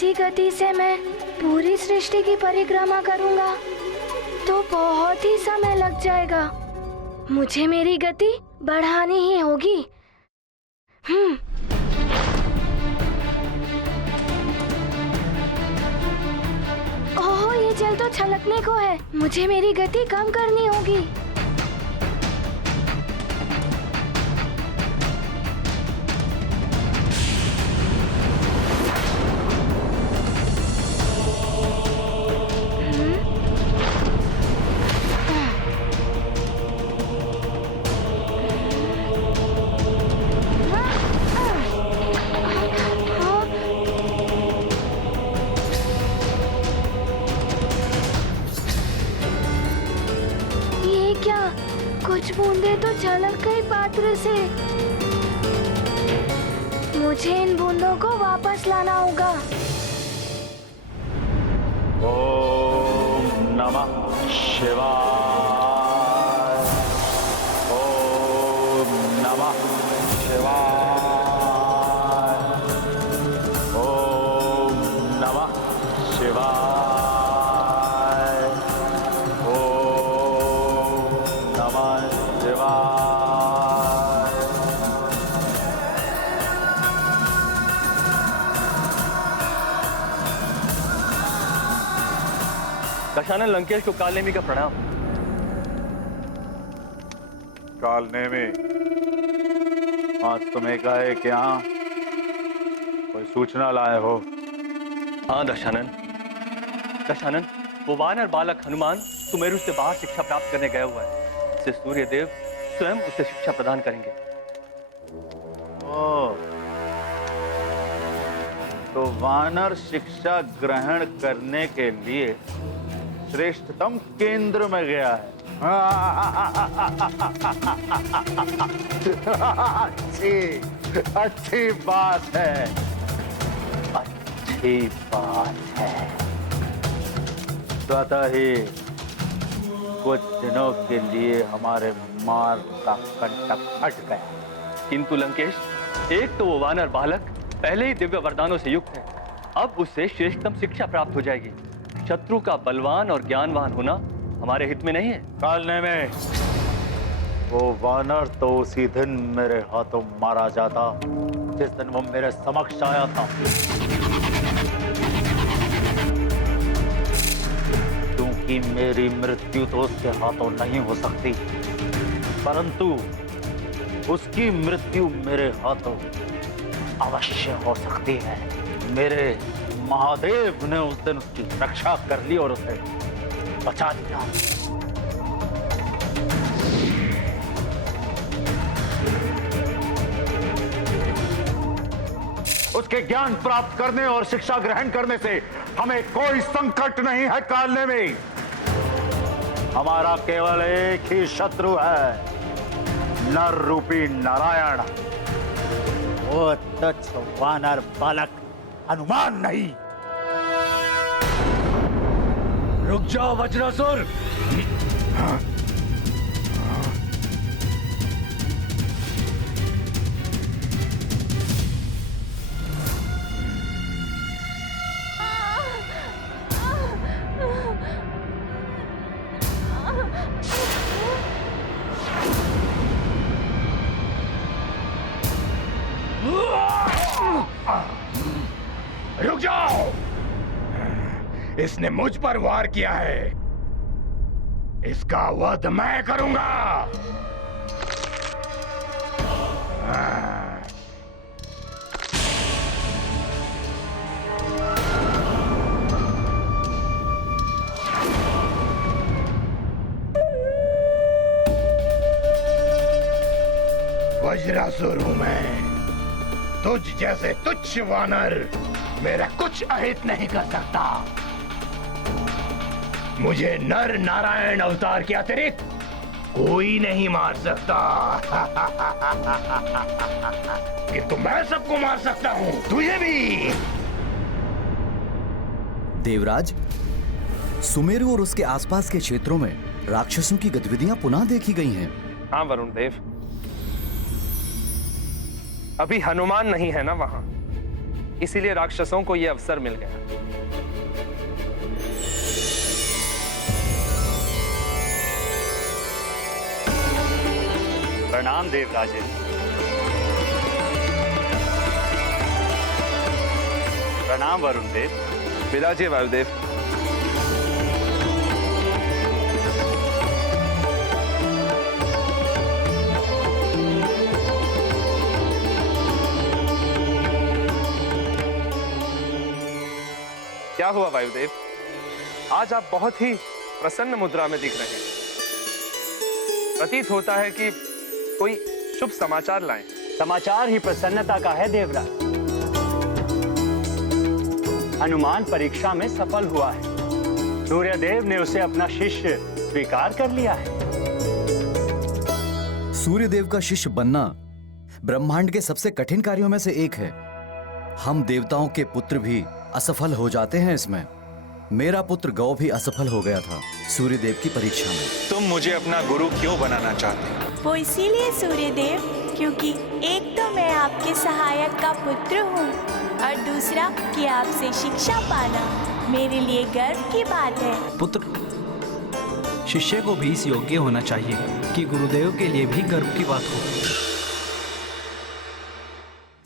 इसी गति से मैं पूरी सृष्टि की परिक्रमा करूंगा तो बहुत ही समय लग जाएगा। मुझे मेरी गति बढ़ानी ही होगी। ओह, ये जल तो छलकने को है। मुझे मेरी गति कम करनी होगी। कुछ बूंदे तो छलक गई पात्र से। मुझे इन बूंदों को वापस लाना होगा। ओम नमः शिवाय। ओम नमः शिवाय। ओम नमः शिवाय। ओम नमः शिवाय। दशानन लंकेश को कालनेमी का प्रणाम। कालनेमी, आज तुम्हें कहे कि यहाँ कोई सूचना लाए हो? हाँ दशानन। दशानन, वो वानर बालक हनुमान सुमेरु से बाहर शिक्षा प्राप्त करने गया हुआ है। इससे सूर्यदेव स्वयं उसे शिक्षा प्रदान करेंगे। ओह, तो वानर शिक्षा ग्रहण करने के लिए श्रेष्ठतम केंद्र में गया है। अच्छी बात है। अच्छी बात है। स्वतः ही कुछ दिनों के लिए हमारे मार्ग का कंटक हट गया। किंतु लंकेश, एक तो वो वानर बालक पहले ही दिव्य वरदानों से युक्त है। अब उससे श्रेष्ठतम शिक्षा प्राप्त हो जाएगी। शत्रु का बलवान और ज्ञानवान होना हमारे हित में नहीं है। कालने में वो वानर तो उसी दिन मेरे हाथों मारा जाता जिस दिन वो मेरे समक्ष आया था। क्योंकि मेरी मृत्यु तो उसके हाथों नहीं हो सकती, परंतु उसकी मृत्यु मेरे हाथों अवश्य हो सकती है। मेरे महादेव ने उस दिन उसकी रक्षा कर ली और उसे बचा दिया। उसके ज्ञान प्राप्त करने और शिक्षा ग्रहण करने से हमें कोई संकट नहीं है। कालने में हमारा केवल एक ही शत्रु है, नर रूपी नारायण। वो तुच्छ वानर बालक हनुमान नहीं। रुक जाओ वज्रासुर। रुक जाओ। इसने मुझ पर वार किया है, इसका वध मैं करूंगा। वज्रासुर हूं मैं। तुझ जैसे तुच्छ वानर मेरा कुछ अहित नहीं कर सकता। मुझे नर नारायण अवतार के अतिरिक्त कोई नहीं मार सकता। किंतु मैं सबको मार सकता हूं, तुझे भी। देवराज, सुमेरु और उसके आसपास के क्षेत्रों में राक्षसों की गतिविधियां पुनः देखी गई हैं। हाँ वरुण देव, अभी हनुमान नहीं है ना वहां, इसीलिए राक्षसों को यह अवसर मिल गया। प्रणाम देवराजे। प्रणाम वरुण देव। विराजिए वायुदेव। क्या हुआ वायुदेव? आज आप बहुत ही प्रसन्न मुद्रा में दिख रहे हैं। प्रतीत होता है कि कोई शुभ समाचार लाएं। समाचार ही प्रसन्नता का है देवराज। हनुमान परीक्षा में सफल हुआ है। सूर्यदेव ने उसे अपना शिष्य स्वीकार कर लिया है। सूर्यदेव का शिष्य बनना ब्रह्मांड के सबसे कठिन कार्यों में से एक है। हम देवताओं के पुत्र भी असफल हो जाते हैं इसमें। मेरा पुत्र गौ भी असफल हो गया था सूर्यदेव की परीक्षा में। तुम मुझे अपना गुरु क्यों बनाना चाहते हो? वो इसीलिए सूर्यदेव, क्योंकि एक तो मैं आपके सहायक का पुत्र हूँ और दूसरा कि आपसे शिक्षा पाना मेरे लिए गर्व की बात है। पुत्र, शिष्य को भी इस योग्य होना चाहिए कि गुरुदेव के लिए भी गर्व की बात हो।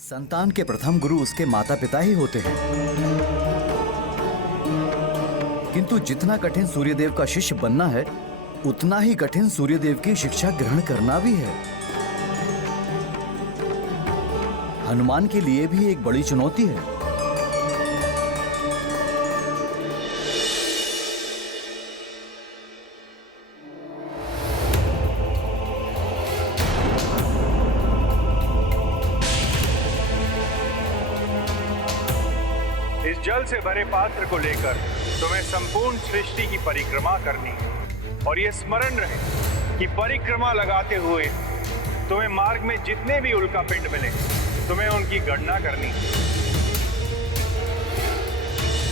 संतान के प्रथम गुरु उसके माता पिता ही होते हैं, किंतु जितना कठिन सूर्यदेव का शिष्य बनना है उतना ही कठिन सूर्यदेव की शिक्षा ग्रहण करना भी है। हनुमान के लिए भी एक बड़ी चुनौती है। इस जल से भरे पात्र को लेकर तुम्हें संपूर्ण सृष्टि की परिक्रमा करनी है और ये स्मरण रहे कि परिक्रमा लगाते हुए तुम्हें मार्ग में जितने भी उल्कापिंड मिले तुम्हें उनकी गणना करनी है।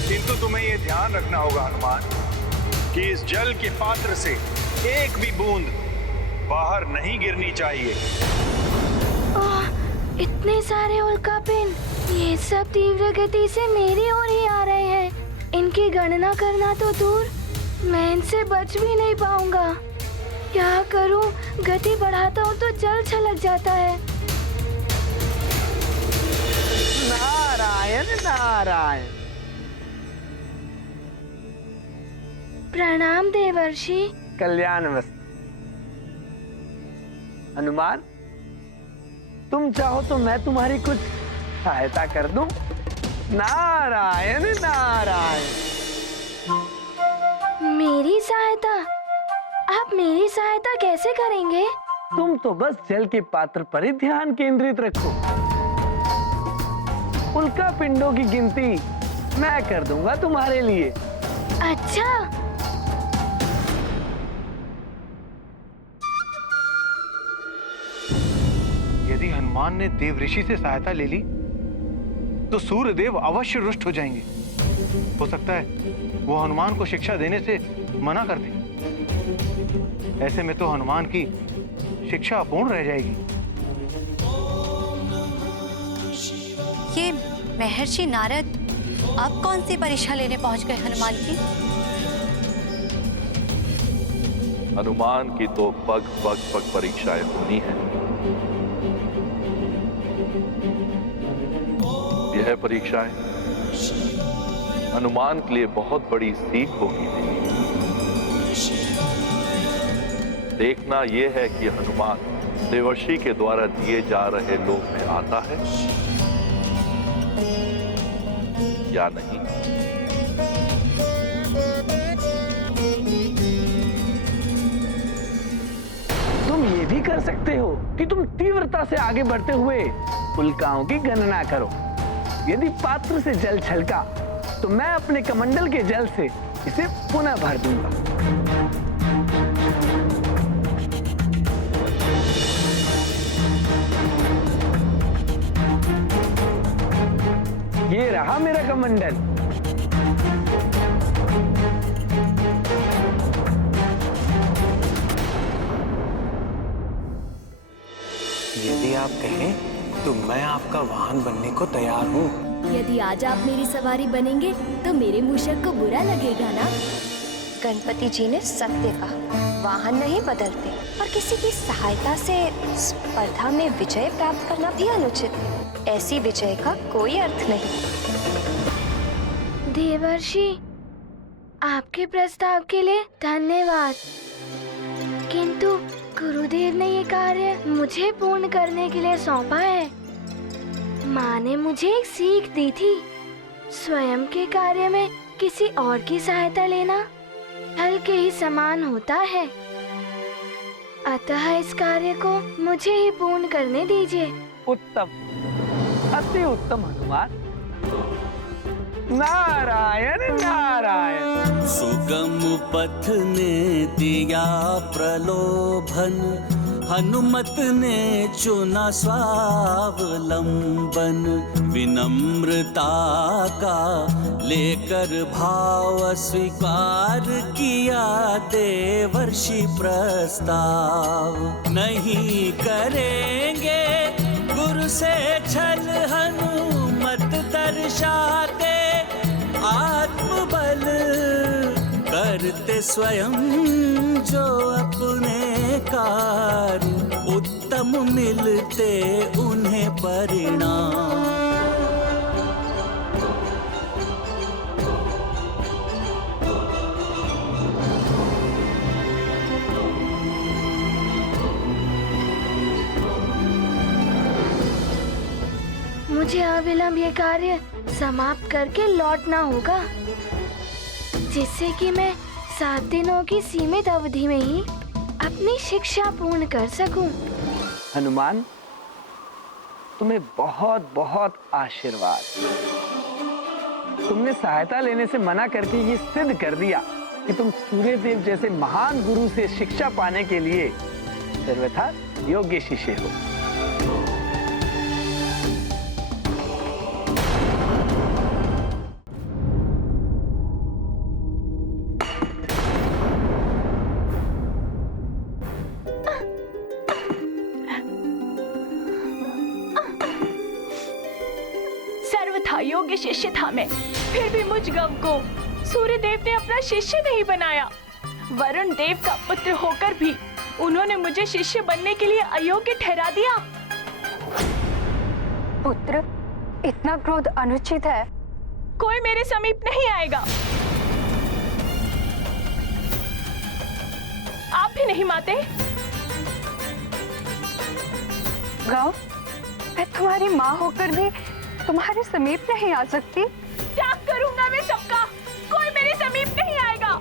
किंतु तुम्हें यह ध्यान रखना होगा हनुमान कि इस जल के पात्र से एक भी बूंद बाहर नहीं गिरनी चाहिए। इतने सारे उल्कापिंड, ये सब तीव्र गति से मेरी ओर ही आ रहे हैं। इनकी गणना करना तो दूर, मैं इनसे बच भी नहीं पाऊंगा। क्या करूं? गति बढ़ाता हूं तो जल छलक जाता है। नारायण नारायण। प्रणाम देवर्षि। कल्याणमस्तु। हनुमान, तुम चाहो तो मैं तुम्हारी कुछ सहायता कर दूं। नारायण नारायण। मेरी सहायता? आप मेरी सहायता कैसे करेंगे? तुम तो बस जल के पात्र पर ही ध्यान केंद्रित रखो। उल्का पिंडों की गिनती मैं कर दूंगा तुम्हारे लिए। अच्छा। यदि हनुमान ने देव ऋषि से सहायता ले ली तो सूर्यदेव अवश्य रुष्ट हो जाएंगे। हो सकता है वो हनुमान को शिक्षा देने से मना कर दे। ऐसे में तो हनुमान की शिक्षा अपूर्ण रह जाएगी। ये महर्षि नारद अब कौन सी परीक्षा लेने पहुंच गए हनुमान की? हनुमान की तो पग पग पग परीक्षाएं होनी है। यह परीक्षाएं हनुमान के लिए बहुत बड़ी सीख होगी। देखना यह है कि हनुमान देवर्षि के द्वारा दिए जा रहे लोक में आता है या नहीं। तुम ये भी कर सकते हो कि तुम तीव्रता से आगे बढ़ते हुए उल्काओं की गणना करो। यदि पात्र से जल छलका तो मैं अपने कमंडल के जल से इसे पुनः भर दूंगा। ये रहा मेरा कमंडल। यदि आप कहें तो मैं आपका वाहन बनने को तैयार हूँ। यदि आज आप मेरी सवारी बनेंगे तो मेरे मूषक को बुरा लगेगा ना? गणपति जी ने सत्य कहा, वाहन नहीं बदलते और किसी की सहायता से स्पर्धा में विजय प्राप्त करना भी अनुचित है। ऐसी विजय का कोई अर्थ नहीं। देवर्षि, आपके प्रस्ताव के लिए धन्यवाद, किंतु गुरुदेव ने ये कार्य मुझे पूर्ण करने के लिए सौंपा है। माँ ने मुझे एक सीख दी थी, स्वयं के कार्य में किसी और की सहायता लेना फल के ही समान होता है। अतः इस कार्य को मुझे ही पूर्ण करने दीजिए। उत्तम, अति उत्तम हनुमान। नारायण नारायण। सुगम पथ ने दिया प्रलोभन, हनुमत ने चुना स्वावलंबन। विनम्रता का लेकर भाव स्वीकार किया देवर्षि प्रस्ताव। नहीं करेंगे गुरु से छल, हनुमत दर्शाते आत्मबल। करते स्वयं जो अपने कार्य, उत्तम मिलते उन्हें परिणाम। मुझे अविलंब ये कार्य समाप्त करके लौटना होगा, जिससे कि मैं 7 दिनों की सीमित अवधि में ही अपनी शिक्षा पूर्ण कर सकूं। हनुमान, तुम्हें बहुत बहुत आशीर्वाद। तुमने सहायता लेने से मना करके ये सिद्ध कर दिया कि तुम सूर्यदेव जैसे महान गुरु से शिक्षा पाने के लिए सर्वथा योग्य शिष्य हो। योग्य शिष्य था मैं, फिर भी मुझ गव को सूर्यदेव ने अपना शिष्य नहीं बनाया। वरुण देव का पुत्र होकर भी उन्होंने मुझे शिष्य बनने के लिए अयोग्य ठहरा दिया। पुत्र, इतना क्रोध अनुचित है। कोई मेरे समीप नहीं आएगा। आप भी नहीं माते? गौ, मैं तुम्हारी माँ होकर भी तुम्हारे समीप नहीं आ सकती। त्याग करूंगा मैं सबका, कोई मेरे समीप नहीं आएगा।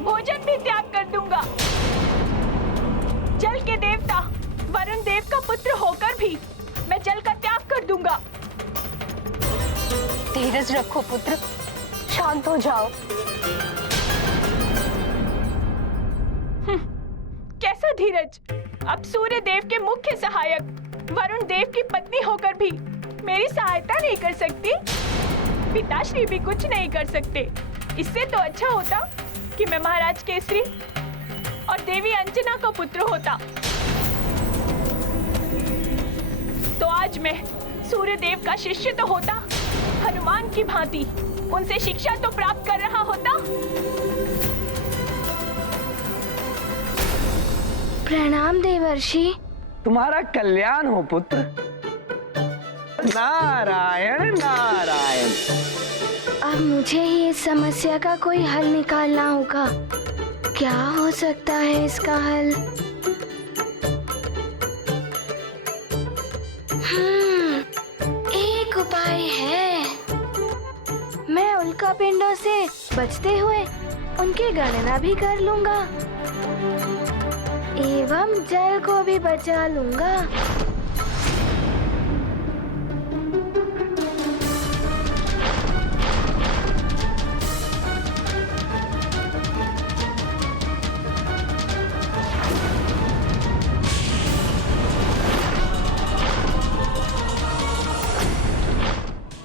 भोजन भी त्याग कर दूंगा। जल के देवता वरुण देव का पुत्र होकर भी मैं जल का त्याग कर दूंगा। धीरज रखो पुत्र, शांत हो जाओ। कैसा धीरज? अब सूर्य देव के मुख्य सहायक वरुण देव की पत्नी होकर भी मेरी सहायता नहीं कर सकती। पिताश्री भी कुछ नहीं कर सकते। इससे तो अच्छा होता कि मैं महाराज केसरी और देवी अंजना का पुत्र होता। तो आज मैं सूर्य देव का शिष्य तो होता, हनुमान की भांति उनसे शिक्षा तो प्राप्त कर रहा होता। प्रणाम देवर्षि। तुम्हारा कल्याण हो पुत्र। नारायण नारायण। अब मुझे ही इस समस्या का कोई हल निकालना होगा। क्या हो सकता है इसका हल? एक उपाय है। मैं उल्का पिंडों से बचते हुए उनकी गणना भी कर लूंगा एवं जल को भी बचा लूंगा।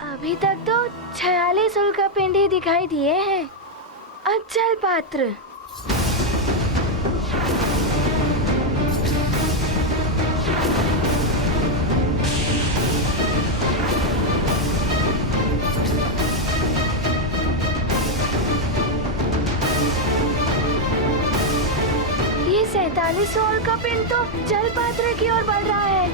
अभी तक तो 46 उल्का पिंडी दिखाई दिए हैं। अब जल पात्र। तो जल पात्र की ओर बढ़ रहा है।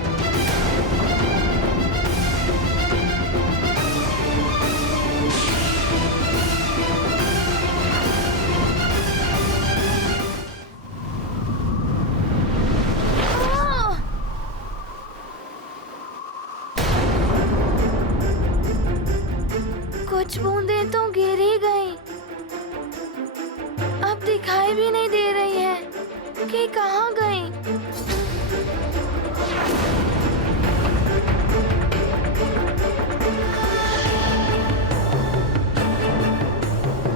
कुछ बूंदें तो गिर ही गई, अब दिखाई भी नहीं दे रही है कि कहाँ गई।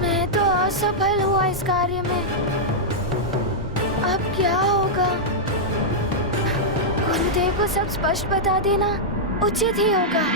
मैं तो असफल हुआ इस कार्य में। अब क्या होगा? गुरुदेव को सब स्पष्ट बता देना उचित ही होगा।